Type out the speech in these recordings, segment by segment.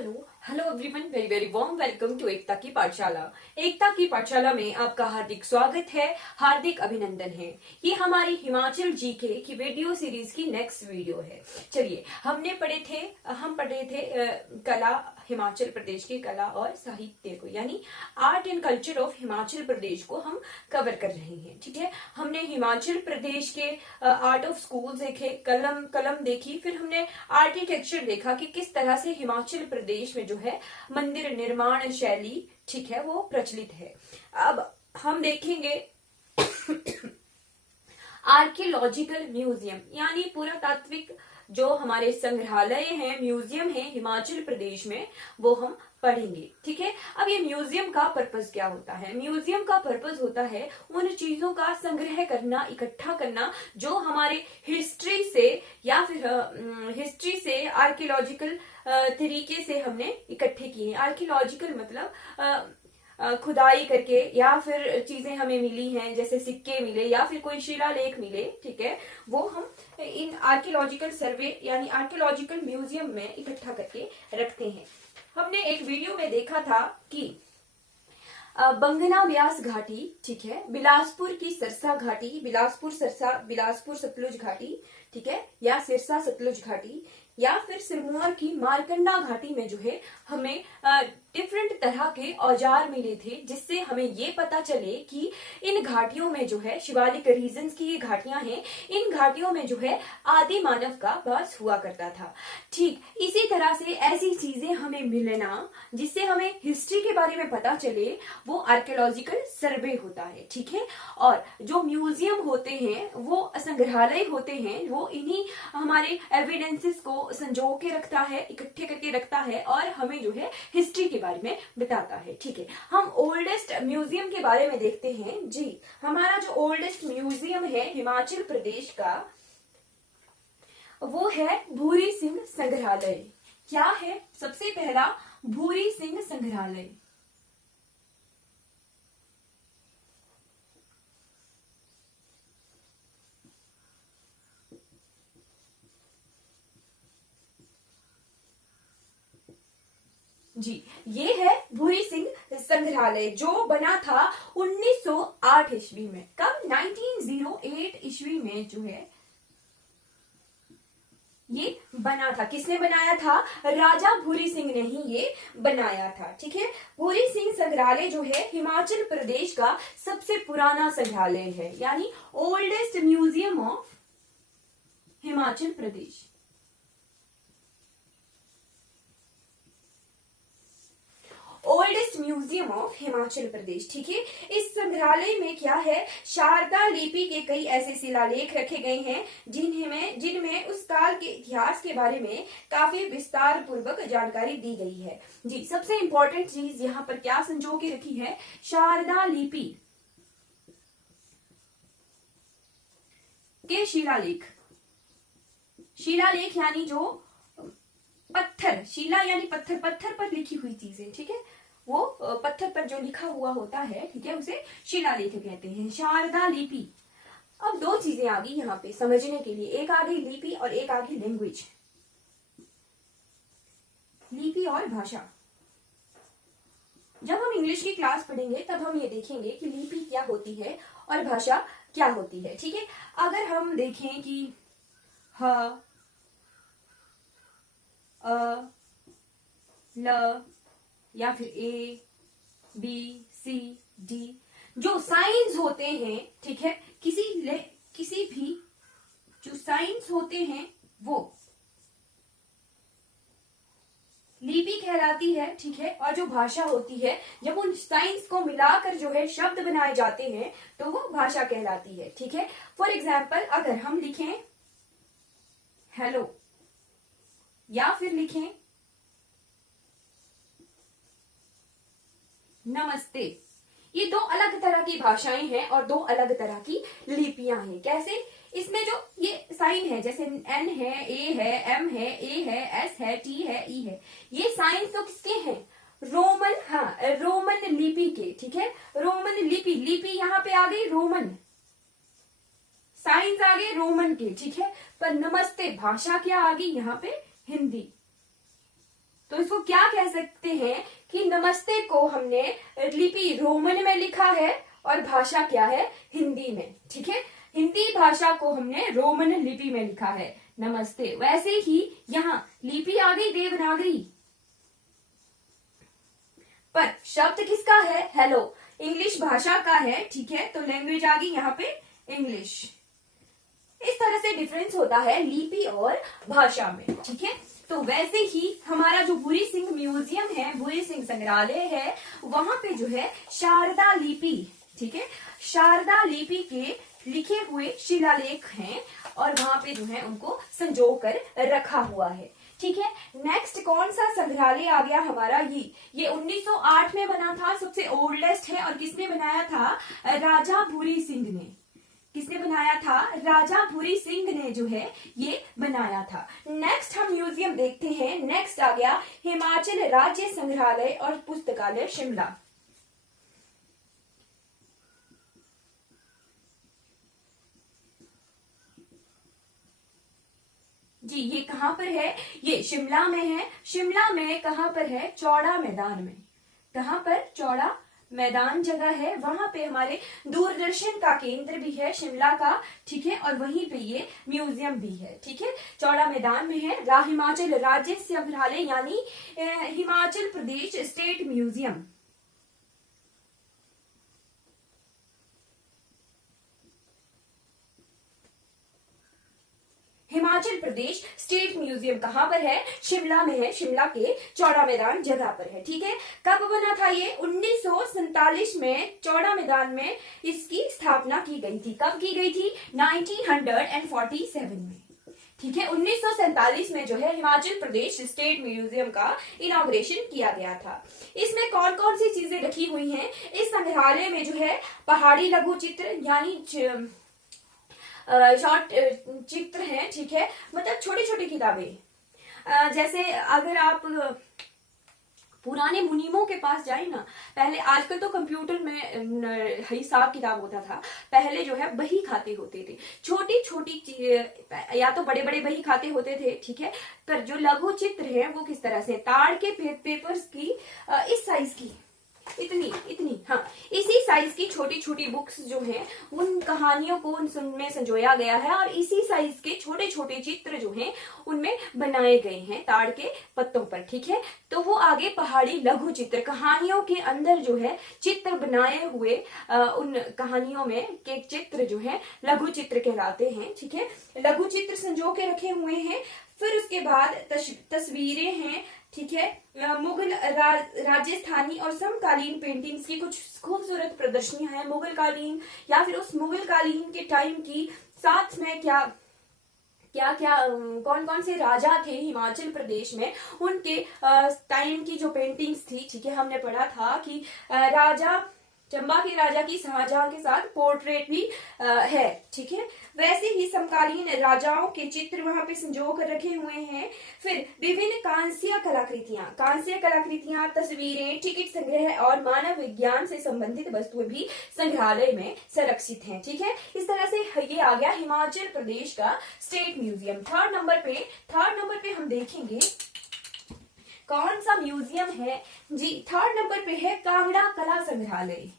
Hello hello everyone, very very warm welcome to Ekta की पाठशाला। एकता की पाठशाला में आपका हार्दिक स्वागत है, हार्दिक अभिनंदन है। ये हमारी हिमाचल जीके की वीडियो सीरीज की नेक्स्ट वीडियो है। चलिए, हम पढ़े थे कला, हिमाचल प्रदेश की कला और साहित्य को, यानी art and culture of Himachal Pradesh को हम कवर कर रहे हैं। ठीक है, हमने हिमाचल प्रदेश के आर्ट ऑफ स्कूल देखे, कलम देखी, फिर हमने आर्किटेक्चर देखा कि किस तरह से हिमाचल प्रदेश में जो है मंदिर निर्माण शैली, ठीक है, वो प्रचलित है। अब हम देखेंगे आर्कियोलॉजिकल म्यूजियम, यानी पुरातात्विक जो हमारे संग्रहालय हैं, म्यूजियम है हिमाचल प्रदेश में, वो हम पढ़ेंगे। ठीक है, अब ये म्यूजियम का पर्पस क्या होता है? म्यूजियम का पर्पस होता है उन चीजों का संग्रह करना, इकट्ठा करना जो हमारे हिस्ट्री से या फिर हिस्ट्री से आर्कियोलॉजिकल तरीके से हमने इकट्ठे किए हैं। आर्कियोलॉजिकल मतलब खुदाई करके या फिर चीजें हमें मिली हैं, जैसे सिक्के मिले या फिर कोई शिलालेख मिले, ठीक है, वो हम इन आर्कियोलॉजिकल सर्वे यानी आर्कियोलॉजिकल म्यूजियम में इकट्ठा करके रखते हैं। हमने एक वीडियो में देखा था कि बंगना ब्यास घाटी, ठीक है, बिलासपुर की सरसा घाटी, बिलासपुर सतलुज घाटी, ठीक है, या सिरसा सतलुज घाटी, या फिर सिरमौर की मारकंडा घाटी में जो है हमें डिफरेंट तरह के औजार मिले थे, जिससे हमें ये पता चले कि इन घाटियों में जो है शिवालिक रीजन्स की ये घाटियां हैं, इन घाटियों में जो है आदि मानव का वास हुआ करता था। ठीक इसी तरह से ऐसी चीजें हमें मिलना जिससे हमें हिस्ट्री के बारे में पता चले, वो आर्कियोलॉजिकल सर्वे होता है। ठीक है, और जो म्यूजियम होते हैं, वो संग्रहालय होते हैं, वो इन्हीं हमारे एविडेंसेस को संजो के रखता है, इकट्ठे करके रखता है और हमें जो है हिस्ट्री के बारे में बताता है। ठीक है, हम ओल्डेस्ट म्यूजियम के बारे में देखते हैं। जी, हमारा जो ओल्डेस्ट म्यूजियम है हिमाचल प्रदेश का, वो है भूरी सिंह संग्रहालय। क्या है? सबसे पहला भूरी सिंह संग्रहालय। जी, ये है भूरी सिंह संग्रहालय जो बना था 1908 ईस्वी में। कब? 1908 ईस्वी में जो है ये बना था। किसने बनाया था? राजा भूरी सिंह ने ही ये बनाया था। ठीक है, भूरी सिंह संग्रहालय जो है हिमाचल प्रदेश का सबसे पुराना संग्रहालय है, यानी oldest museum of Himachal Pradesh. Oldest museum of Himachal Pradesh. ठीक है, इस संग्रहालय में क्या है, शारदा लिपि के कई ऐसे शिलालेख रखे गए हैं जिनमें उस काल के इतिहास के बारे में काफी विस्तार पूर्वक जानकारी दी गई है। जी, सबसे इंपॉर्टेंट चीज यहाँ पर क्या संजो के रखी है? शारदा लिपि के शिलालेख यानी जो पत्थर, शिला यानी पत्थर पर लिखी हुई चीजें, ठीक है, वो पत्थर पर जो लिखा हुआ होता है, ठीक है, उसे शिलालेख कहते हैं, शारदा लिपि। अब दो चीजें आ गई यहाँ पे समझने के लिए, एक आ गई लिपि और एक आ गई लैंग्वेज। लिपि और भाषा, जब हम इंग्लिश की क्लास पढ़ेंगे तब हम ये देखेंगे कि लिपि क्या होती है और भाषा क्या होती है। ठीक है, अगर हम देखें कि ह, अ, ल या फिर ए, बी, सी, डी, जो साइंस होते हैं, ठीक है, किसी भी जो साइंस होते हैं वो लिपि कहलाती है। ठीक है, और जो भाषा होती है, जब उन साइंस को मिलाकर जो है शब्द बनाए जाते हैं तो वो भाषा कहलाती है। ठीक है, फॉर एग्जाम्पल अगर हम लिखें हेलो या फिर लिखें नमस्ते, ये दो अलग तरह की भाषाएं हैं और दो अलग तरह की लिपियां हैं। कैसे? इसमें जो ये साइन है, जैसे एन है, ए है, एम है, ए है, एस है, टी है, ई है, ये साइन तो किसके हैं? रोमन, हाँ, रोमन लिपि के। ठीक है, रोमन लिपि यहाँ पे आ गई रोमन, साइंस आ गए रोमन के। ठीक है, पर नमस्ते भाषा क्या आ गई यहाँ पे? हिंदी। तो इसको क्या कह सकते हैं कि नमस्ते को हमने लिपि रोमन में लिखा है और भाषा क्या है, हिंदी में। ठीक है, हिंदी भाषा को हमने रोमन लिपि में लिखा है नमस्ते। वैसे ही यहाँ लिपि आ गई देवनागरी, पर शब्द किसका है, हेलो, इंग्लिश भाषा का है। ठीक है, तो लैंग्वेज आ गई यहाँ पे इंग्लिश। इस तरह से डिफरेंस होता है लिपि और भाषा में। ठीक है, तो वैसे ही हमारा जो भूरी सिंह म्यूजियम है, भूरी सिंह संग्रहालय है, वहां पे जो है शारदा लिपि, ठीक है, शारदा लिपि के लिखे हुए शिलालेख हैं और वहां पे जो है उनको संजो कर रखा हुआ है। ठीक है, नेक्स्ट कौन सा संग्रहालय आ गया हमारा, ये 1908 में बना था, सबसे ओल्डेस्ट है। और किसने बनाया था, राजा भूरी सिंह ने। किसने बनाया था, राजा भूरी सिंह ने जो है ये बनाया था। नेक्स्ट हम म्यूजियम देखते हैं। नेक्स्ट आ गया हिमाचल राज्य संग्रहालय और पुस्तकालय शिमला। जी, ये कहां पर है, ये शिमला में है। शिमला में कहां पर है, चौड़ा मैदान में। कहां पर, चौड़ा मैदान जगह है, वहां पे हमारे दूरदर्शन का केंद्र भी है शिमला का। ठीक है, और वहीं पे ये म्यूजियम भी है। ठीक है, चौड़ा मैदान में है हिमाचल राज्य संग्रहालय, यानी Himachal Pradesh state museum. Himachal Pradesh state museum कहां पर है, शिमला में है, शिमला के चौड़ा मैदान जगह पर है। ठीक है, कब बना था ये, 1947 में चौड़ा मैदान में इसकी स्थापना की गई थी। कब की गई थी, 1947 में। ठीक है, 1947 में जो है हिमाचल प्रदेश स्टेट म्यूजियम का इनॉग्रेशन किया गया था। इसमें कौन कौन सी चीजें रखी हुई हैं, इस संग्रहालय में जो है पहाड़ी लघु चित्र यानी शॉर्ट चित्र हैं। ठीक है, मतलब छोटी छोटी किताबें। जैसे अगर आप पुराने मुनीमों के पास जाए ना, पहले, आजकल तो कंप्यूटर में हिसाब किताब होता था, पहले जो है बही खाते होते थे, छोटी छोटी या तो बड़े बड़े बही खाते होते थे। ठीक है, पर जो लघु चित्र है वो किस तरह से, ताड़ के पेपर्स की इस साइज की, इतनी हाँ, इसी साइज की छोटी छोटी बुक्स जो हैं उन कहानियों को उनमें संजोया गया है और इसी साइज के छोटे छोटे चित्र जो हैं उनमें बनाए गए हैं ताड़ के पत्तों पर। ठीक है, तो वो आगे पहाड़ी लघु चित्र, कहानियों के अंदर जो है चित्र बनाए हुए उन कहानियों में के चित्र जो है लघु चित्र कहलाते हैं। ठीक है, लघु चित्र संजो के रखे हुए हैं। फिर उसके बाद तस्वीरें हैं। ठीक है, मुगल राजस्थानी और समकालीन पेंटिंग्स की कुछ खूबसूरत प्रदर्शनियां हैं, मुगल कालीन या फिर उस मुगल कालीन के टाइम की, साथ में क्या क्या क्या कौन कौन से राजा थे हिमाचल प्रदेश में, उनके टाइम की जो पेंटिंग्स थी। ठीक है, हमने पढ़ा था कि राजा चंबा के राजा की शाहजहां के साथ पोर्ट्रेट भी है। ठीक है, वैसे ही समकालीन राजाओं के चित्र वहां पे संजो कर रखे हुए हैं। फिर विभिन्न कांस्य कलाकृतियां, तस्वीरें, टिकट संग्रह और मानव विज्ञान से संबंधित वस्तुएं भी संग्रहालय में संरक्षित हैं। ठीक है, इस तरह से ये आ गया हिमाचल प्रदेश का स्टेट म्यूजियम। थर्ड नंबर पे हम देखेंगे कौन सा म्यूजियम है जी। थर्ड नंबर पे है कांगड़ा कला संग्रहालय।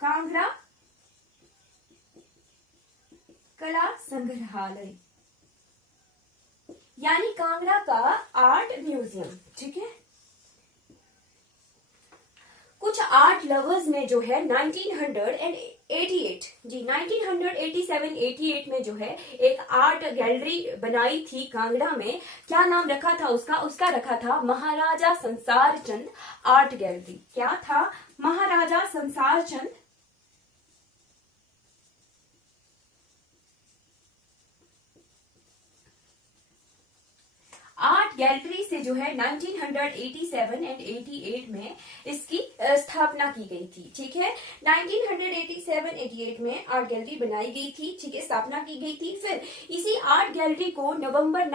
कांगड़ा कला संग्रहालय यानी कांगड़ा का आर्ट म्यूजियम। ठीक है, कुछ आर्ट लवर्स ने जो है 1988 जी 1987-88 में जो है एक आर्ट गैलरी बनाई थी कांगड़ा में। क्या नाम रखा था उसका रखा था महाराजा संसार चंद आर्ट गैलरी। क्या था, महाराजा संसार चंद आर्ट गैलरी से जो है 1987 एंड 88 में इसकी स्थापना की गई थी। ठीक है, 1987-88 में आर्ट गैलरी बनाई गई थी। ठीक है, स्थापना की गई थी। फिर इसी आर्ट गैलरी को नवंबर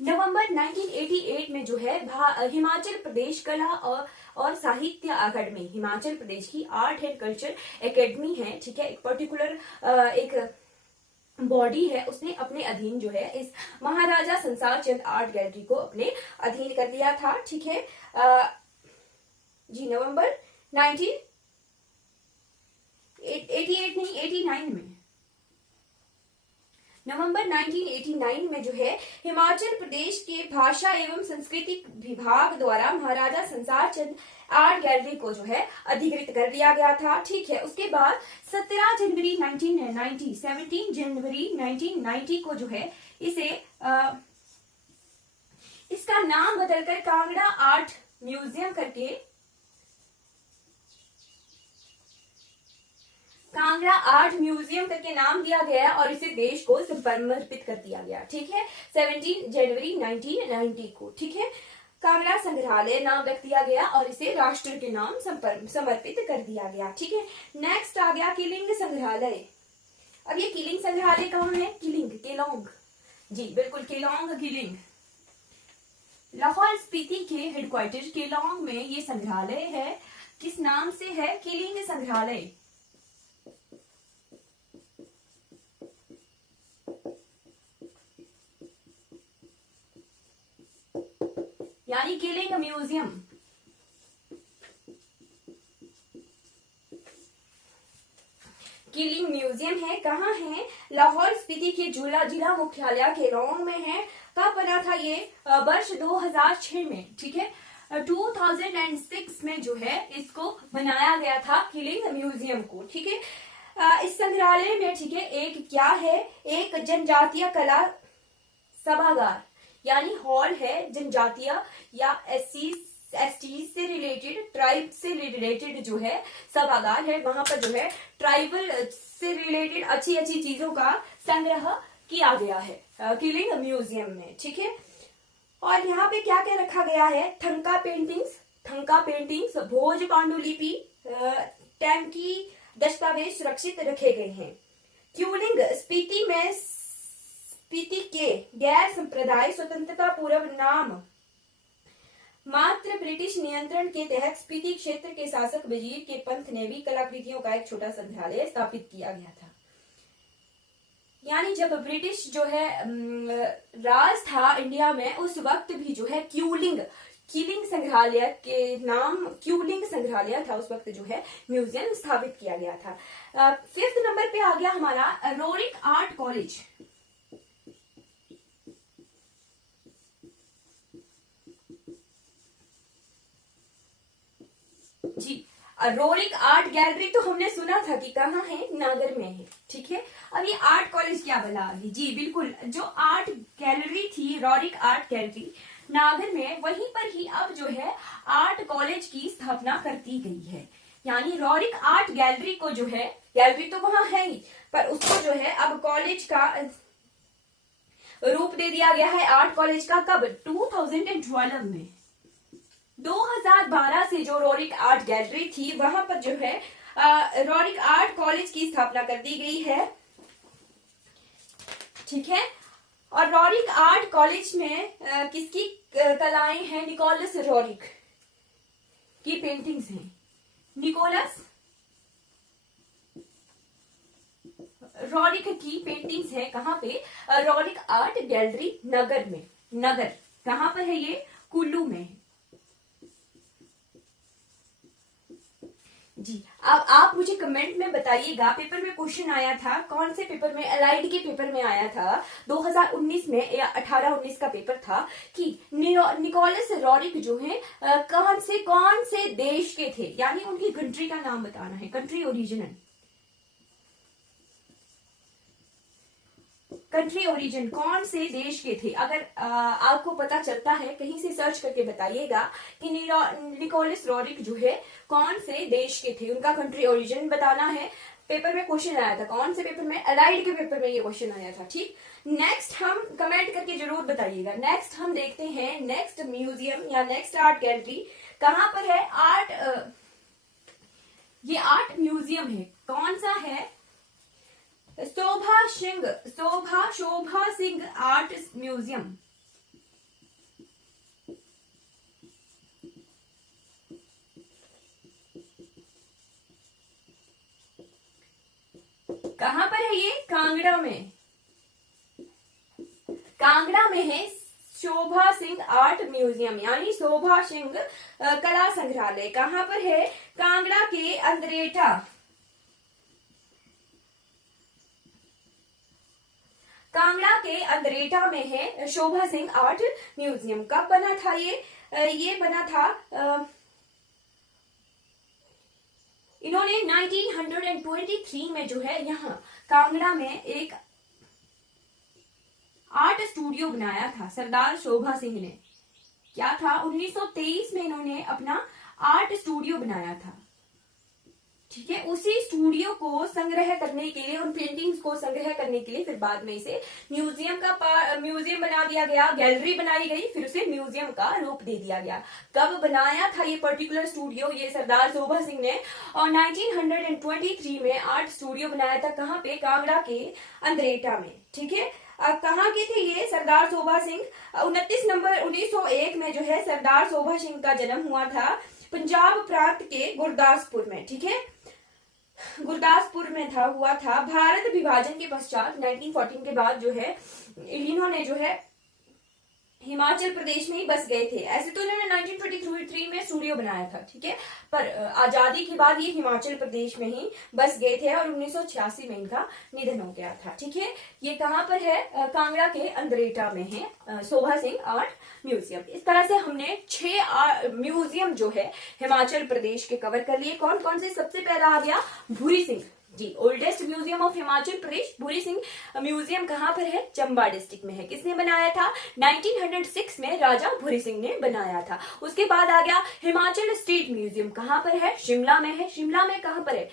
1988 में जो है हिमाचल प्रदेश कला और साहित्य अकादमी, हिमाचल प्रदेश की आर्ट एंड कल्चर एकेडमी है। ठीक है, एक पर्टिकुलर एक बॉडी है उसने अपने अधीन जो है इस महाराजा संसार चंद आर्ट गैलरी को अपने अधीन कर लिया था। ठीक है, जी नवंबर 1988 नहीं 89 में, नवंबर 1989 में जो है हिमाचल प्रदेश के भाषा एवं संस्कृति विभाग द्वारा महाराजा संसार चंद आर्ट गैलरी को जो है अधिकृत कर दिया गया था। ठीक है, उसके बाद 17 जनवरी 1990 को जो है इसे इसका नाम बदलकर कांगड़ा आर्ट म्यूजियम करके कांगड़ा आर्ट म्यूजियम करके नाम दिया गया और इसे देश को समर्पित कर दिया गया। ठीक है, 17 जनवरी 1990 को। ठीक है, कांगड़ा संग्रहालय नाम रख दिया गया और इसे राष्ट्र के नाम समर्पित कर दिया गया। ठीक है, नेक्स्ट आ गया किलिंग संग्रहालय। अब ये किलिंग संग्रहालय कहाँ है? किलिंग, केलोंग, जी बिल्कुल केलोंग, किलिंग, लाहौल स्पीति के हेडक्वार्टर केलोंग में ये संग्रहालय है। किस नाम से है? किलिंग संग्रहालय। यानी किलिंग म्यूजियम। किलिंग म्यूजियम है, कहाँ है? लाहौल स्पीति के जिला मुख्यालय केलोंग में है। कब बना था ये? वर्ष 2006 में। ठीक है, 2006 में जो है इसको बनाया गया था किलिंग म्यूजियम को। ठीक है, इस संग्रहालय में ठीक है एक क्या है? एक जनजातीय कला सभागार यानी हॉल है। जनजातीय या एसटी से रिलेटेड, ट्राइब से रिलेटेड जो है सभागार है। वहां पर जो है ट्राइबल से रिलेटेड अच्छी अच्छी चीजों का संग्रह किया गया है किलिंग म्यूजियम में। ठीक है, और यहाँ पे क्या क्या रखा गया है? थंका पेंटिंग्स, भोज पांडुलिपि, टैंकी दस्तावेज सुरक्षित रखे गए हैं। क्यूलिंग स्पीति में स्पीति के गैर संप्रदाय स्वतंत्रता पूर्व नाम मात्र ब्रिटिश नियंत्रण के तहत स्पीति क्षेत्र के शासक वजीर के पंथ ने भी कलाकृतियों का एक छोटा संग्रहालय स्थापित किया गया था। यानी जब ब्रिटिश जो है राज था इंडिया में, उस वक्त भी जो है किलिंग संग्रहालय के नाम क्यूलिंग संग्रहालय था। उस वक्त जो है म्यूजियम स्थापित किया गया था। 5th नंबर पे आ गया हमारा रोरिक आर्ट कॉलेज। जी, रोरिक आर्ट गैलरी तो हमने सुना था कि कहाँ है? नागर में है। ठीक है, अब ये आर्ट कॉलेज क्या बना अभी? जी बिल्कुल, जो आर्ट गैलरी थी रोरिक आर्ट गैलरी नागर में, वहीं पर ही अब जो है आर्ट कॉलेज की स्थापना कर दी गई है। यानी रोरिक आर्ट गैलरी को जो है, गैलरी तो वहां है ही, पर उसको जो है अब कॉलेज का रूप दे दिया गया है आर्ट कॉलेज का। कब? 2012 में। 2012 से जो रोरिक आर्ट गैलरी थी वहां पर जो है रोरिक आर्ट कॉलेज की स्थापना कर दी गई है। ठीक है, और रोरिक आर्ट कॉलेज में किसकी कलाएं हैं? निकोलस रोरिक की पेंटिंग्स हैं। निकोलस रोरिक की पेंटिंग्स है। कहाँ पे? रोरिक आर्ट गैलरी नगर में। नगर कहाँ पर है? ये कुल्लू में है। जी, अब आप मुझे कमेंट में बताइएगा, पेपर में क्वेश्चन आया था, कौन से पेपर में? एलाइड के पेपर में आया था 2019 में या 18-19 का पेपर था कि निकोलस रोरिक जो है कौन से देश के थे, यानी उनकी कंट्री का नाम बताना है, कंट्री ओरिजिन कौन से देश के थे। अगर आपको पता चलता है कहीं से सर्च करके बताइएगा कि निकोलस रोरिक जो है कौन से देश के थे, उनका कंट्री ओरिजिन बताना है। पेपर में क्वेश्चन आया था, कौन से पेपर में? एलाइड के पेपर में ये क्वेश्चन आया था। ठीक, नेक्स्ट हम कमेंट करके जरूर बताइएगा। नेक्स्ट हम देखते हैं नेक्स्ट म्यूजियम या नेक्स्ट आर्ट गैलरी कहाँ पर है? ये आर्ट म्यूजियम है, कौन सा है? शोभा सिंह आर्ट म्यूजियम। कहां पर है ये? कांगड़ा में। आर्ट म्यूजियम यानी शोभा सिंह कला संग्रहालय कहाँ पर है? कांगड़ा के अंद्रेटा, कांगड़ा के अंद्रेटा में है शोभा सिंह आर्ट म्यूजियम। कब बना था ये बना था इन्होंने 1923 में जो है यहाँ कांगड़ा में एक आर्ट स्टूडियो बनाया था सरदार शोभा सिंह ने। क्या था? 1923 में इन्होंने अपना आर्ट स्टूडियो बनाया था। ठीक है, उसी स्टूडियो को संग्रह करने के लिए, उन पेंटिंग्स को संग्रह करने के लिए फिर बाद में इसे म्यूजियम बना दिया गया, गैलरी बनाई गई, फिर उसे म्यूजियम का रूप दे दिया गया। कब बनाया था ये पर्टिकुलर स्टूडियो? ये सरदार शोभा सिंह ने और 1923 में आर्ट स्टूडियो बनाया था। कहाँ पे? कांगड़ा के अंद्रेटा में। ठीक है, अब कहाँ के थे ये सरदार शोभा सिंह? 29 नवंबर 1901 में जो है सरदार शोभा सिंह का जन्म हुआ था पंजाब प्रांत के गुरदासपुर में। ठीक है, गुरदासपुर में हुआ था। भारत विभाजन के पश्चात 1914 के बाद जो है इन्होंने जो है हिमाचल प्रदेश में ही बस गए थे। ऐसे तो इन्होंने 1923 में स्टूडियो बनाया था। ठीक है, पर आजादी के बाद ये हिमाचल प्रदेश में ही बस गए थे और 1986 में इनका निधन हो गया था। ठीक है, ये कहाँ पर है? कांगड़ा के अंद्रेटा में है शोभा सिंह आर्ट म्यूजियम। इस तरह से हमने 6 म्यूजियम जो है हिमाचल प्रदेश के कवर कर लिए। कौन कौन से? सबसे पहला आ गया Bhuri Singh ji, oldest museum of Himachal Pradesh. Bhuri Singh museum कहाँ पर है? चंबा डिस्ट्रिक्ट में है। किसने बनाया था? 1906 में राजा भूरी सिंह ने बनाया था। उसके बाद आ गया हिमाचल स्टेट म्यूजियम। कहाँ पर है? शिमला में है। शिमला में कहाँ पर है?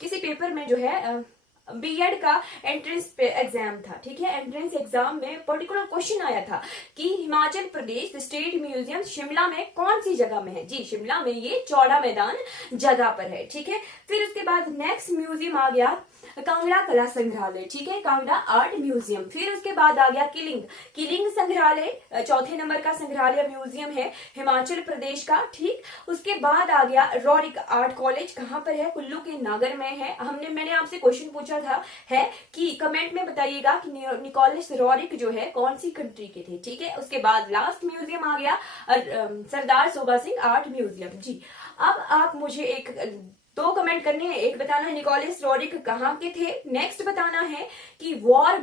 किसी पेपर में जो है बीएड का एंट्रेंस एग्जाम था। ठीक है, एंट्रेंस एग्जाम में पर्टिकुलर क्वेश्चन आया था कि हिमाचल प्रदेश स्टेट म्यूजियम शिमला में कौन सी जगह में है? जी, शिमला में ये चौड़ा मैदान जगह पर है। ठीक है, फिर उसके बाद नेक्स्ट म्यूजियम आ गया कांगड़ा कला संग्रहालय। ठीक है, कांगड़ा आर्ट म्यूजियम। फिर उसके बाद आ गया किलिंग संग्रहालय, चौथे नंबर का संग्रहालय म्यूजियम है हिमाचल प्रदेश का। ठीक, उसके बाद आ गया रोरिक आर्ट कॉलेज। कहाँ पर है? कुल्लू के नागर में है। मैंने आपसे क्वेश्चन पूछा था है कि कमेंट में बताइएगा कि निकोलस रोरिक जो है कौन सी कंट्री के थे। ठीक है, उसके बाद लास्ट म्यूजियम आ गया सरदार शोभा सिंह आर्ट म्यूजियम। जी, अब आप मुझे 2 कमेंट करने हैं। एक बताना है निकोलस रोरिक कहाँ के थे, नेक्स्ट बताना है कि वॉर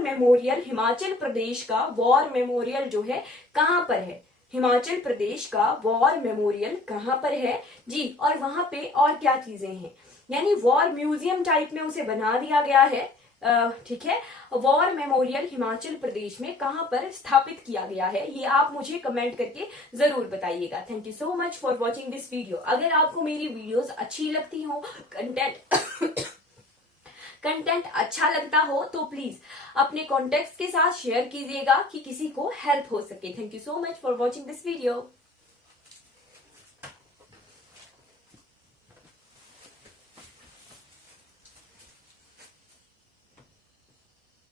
मेमोरियल हिमाचल प्रदेश का वॉर मेमोरियल जो है कहाँ पर है? हिमाचल प्रदेश का वॉर मेमोरियल कहाँ पर है जी, और वहां पे और क्या चीजें हैं, यानी वॉर म्यूजियम टाइप में उसे बना दिया गया है। ठीक है, वॉर मेमोरियल हिमाचल प्रदेश में कहां पर स्थापित किया गया है, ये आप मुझे कमेंट करके जरूर बताइएगा। Thank you so much for watching this video. अगर आपको मेरी वीडियोस अच्छी लगती हो, कंटेंट अच्छा लगता हो तो प्लीज अपने कॉन्टेक्ट्स के साथ शेयर कीजिएगा कि किसी को हेल्प हो सके। Thank you so much for watching this video.